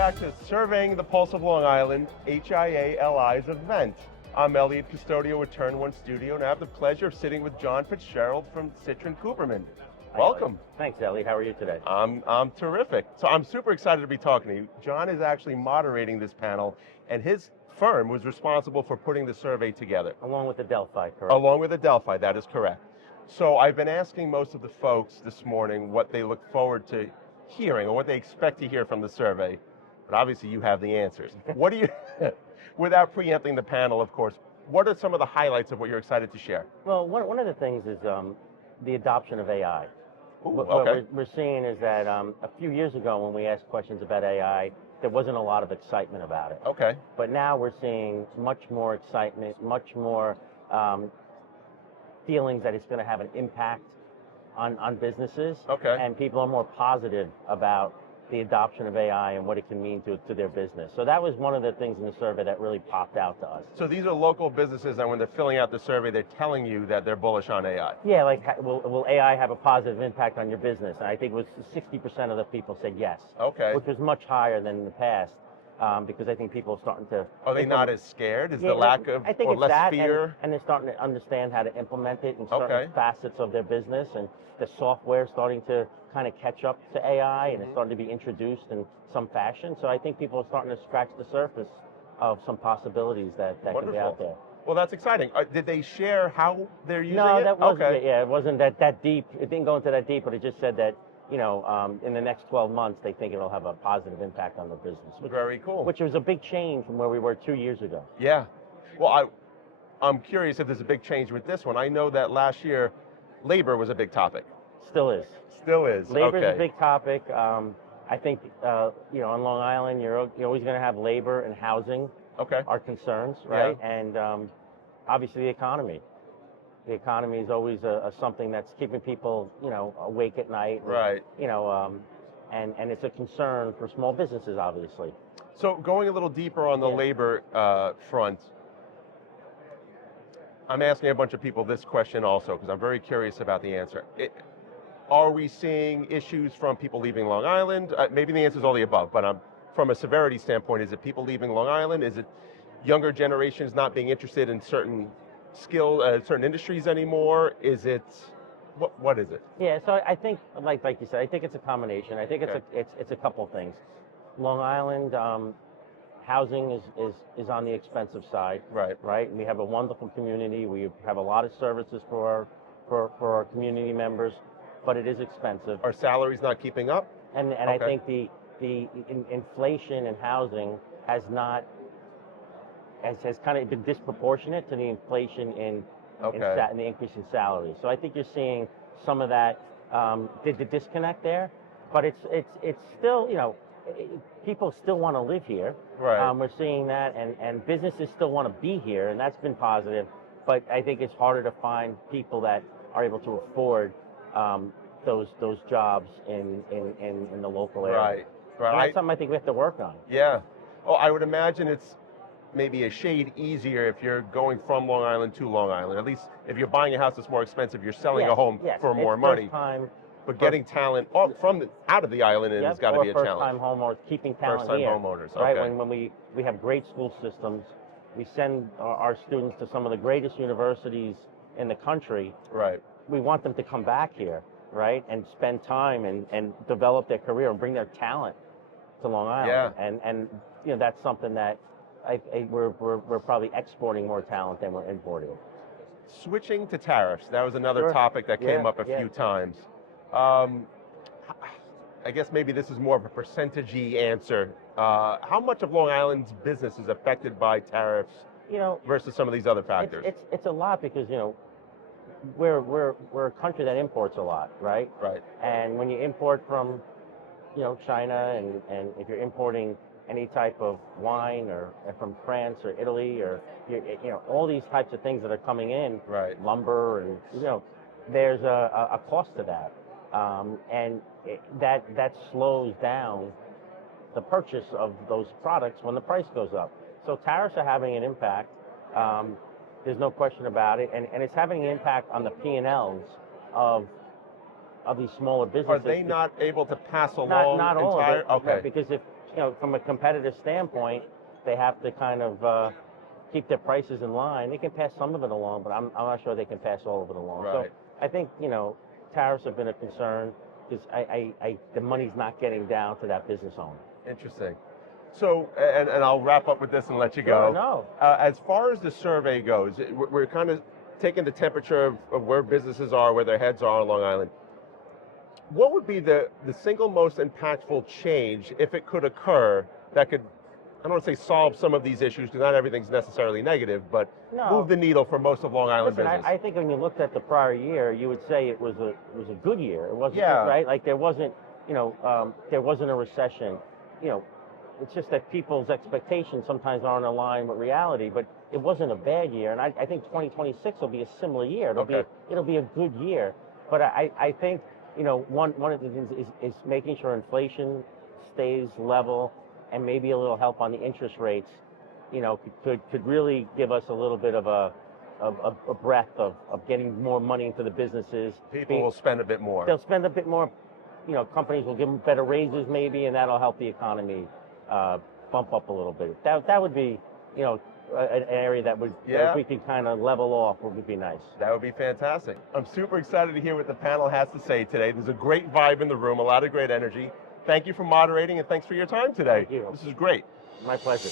back to Surveying the Pulse of Long Island, HIA-LI's event. I'm Eliud, Custodio with Turn One Studio, and I have the pleasure of sitting with John Fitzgerald from Citrin Cooperman. Welcome. Thanks, Eliud. How are you today? I'm terrific. So I'm super excited to be talking to you. John is actually moderating this panel, and his firm was responsible for putting the survey together. Along with the Delphi, correct? Along with the Delphi, that is correct. So I've been asking most of the folks this morning what they look forward to hearing or what they expect to hear from the survey, but obviously you have the answers. What do you, without preempting the panel, of course, what are some of the highlights of what you're excited to share? Well, one of the things is the adoption of AI. Ooh, What okay. we're seeing is that a few years ago when we asked questions about AI, there wasn't a lot of excitement about it. Okay. But now we're seeing much more excitement, much more feelings that it's going to have an impact on businesses. Okay. And people are more positive about the adoption of AI and what it can mean to their business. So that was one of the things in the survey that really popped out to us. So these are local businesses, and when they're filling out the survey, they're telling you that they're bullish on AI. Yeah, like will AI have a positive impact on your business? And I think it was 60% of the people said yes. Okay. Which was much higher than in the past, because I think people are starting to... Are they not as scared? Is Yeah, the lack of, I think or it's less that, fear? and they're starting to understand how to implement it in certain Okay. facets of their business, and the software is starting to kind of catch up to AI, and it's starting to be introduced in some fashion. So I think people are starting to scratch the surface of some possibilities that can be out there. Well, that's exciting. Did they share how they're using it? No, that wasn't. Okay. Yeah, it wasn't that deep. It didn't go into that deep, but it just said that in the next 12 months they think it'll have a positive impact on their business. Very cool. Which was a big change from where we were 2 years ago. Yeah. Well, I'm curious if there's a big change with this one. I know that last year, labor was a big topic. Still is. Still is. Labor's okay. a big topic. I think on Long Island, you're always going to have labor and housing. Okay. Are concerns, right? Yeah. And obviously the economy. The economy is always something that's keeping people, awake at night. Right. And it's a concern for small businesses, obviously. So going a little deeper on the labor front, I'm asking a bunch of people this question also because I'm very curious about the answer. Are we seeing issues from people leaving Long Island? Maybe the answer is all the above, but from a severity standpoint, is it people leaving Long Island? Is it younger generations not being interested in certain certain industries anymore? Is it, what is it? Yeah, so I think, like you said, I think it's a combination. I think it's a couple of things. Long Island, housing is on the expensive side. Right. Right. We have a wonderful community. We have a lot of services for our community members, but it is expensive. Are salaries not keeping up? And I think the inflation in housing has kind of been disproportionate to the inflation in the increase in salaries. So I think you're seeing some of that the disconnect there, but it's still people still want to live here. Right. We're seeing that, and businesses still want to be here, and that's been positive. But I think it's harder to find people that are able to afford those jobs in the local area. Right. Right. And that's something I think we have to work on. Yeah. Oh, I would imagine it's maybe a shade easier if you're going from Long Island to Long Island. At least if you're buying a house that's more expensive, you're selling a home for more money. But getting talent out of the island has got to be a challenge. First-time homeowners, keeping talent here. First-time homeowners, okay. Right, when we have great school systems, we send our students to some of the greatest universities in the country. Right. We want them to come back here, right, and spend time and develop their career and bring their talent to Long Island. Yeah. And that's something that we're probably exporting more talent than we're importing. Switching to tariffs, that was another topic that came up a few times. I guess maybe this is more of a percentage-y answer. How much of Long Island's business is affected by tariffs versus some of these other factors? It's a lot because we're a country that imports a lot, right? Right. And when you import from China, and if you're importing any type of wine or from France or Italy or all these types of things that are coming in, right, lumber, and there's a cost to that, and that slows down the purchase of those products when the price goes up. So tariffs are having an impact. There's no question about it, and it's having an impact on the P&Ls of these smaller businesses. Are they not able to pass along not all of it, okay. because if from a competitive standpoint, they have to kind of keep their prices in line. They can pass some of it along, but I'm not sure they can pass all of it along. Right. So I think, tariffs have been a concern because the money's not getting down to that business owner. Interesting. So, and I'll wrap up with this and let you go. Sure, no. As far as the survey goes, we're kind of taking the temperature of where businesses are, where their heads are on Long Island. What would be the single most impactful change, if it could occur, that could, I don't want to say solve some of these issues, because not everything's necessarily negative, but move the needle for most of Long Island business? I think when you looked at the prior year, you would say it was a good year. It wasn't, Yeah. right? Like there wasn't a recession. It's just that people's expectations sometimes aren't aligned with reality, but it wasn't a bad year. And I think 2026 will be a similar year. It'll be a good year. But I think, one of the things is making sure inflation stays level, and maybe a little help on the interest rates, could really give us a little bit of a breath of getting more money into the businesses. People will spend a bit more. They'll spend a bit more. Companies will give them better raises maybe, and that'll help the economy bump up a little bit. That would be, an area that would, that we could kind of level off, would be nice. That would be fantastic. I'm super excited to hear what the panel has to say today. There's a great vibe in the room, a lot of great energy. Thank you for moderating, and thanks for your time today. Thank you. This is great. My pleasure.